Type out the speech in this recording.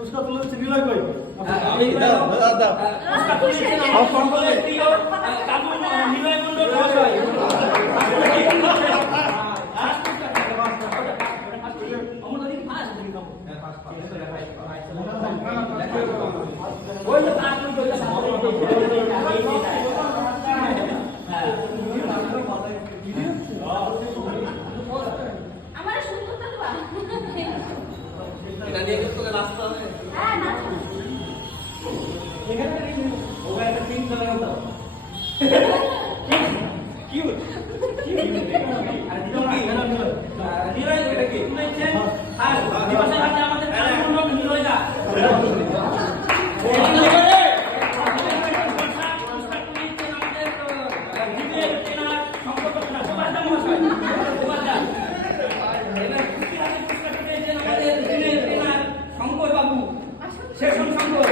পুরস্কার তুলে দিচ্ছি নিলয় কই আমি দাও দাও পুরস্কার তুলেছেন আমার সম্পদের প্রিয় কাবু নিলয় মণ্ডল মহাশয়। এটা নিয়ে গেলে তোকে রাস্তা হবে ওকে একটা পিন চলে গেল কিউট আর নিলয় এটা কি তুলেছেন আর দিবসের হাতে আমাদের কাবু নিলয় দা শঙ্কর বাবু শেষন শঙ্কর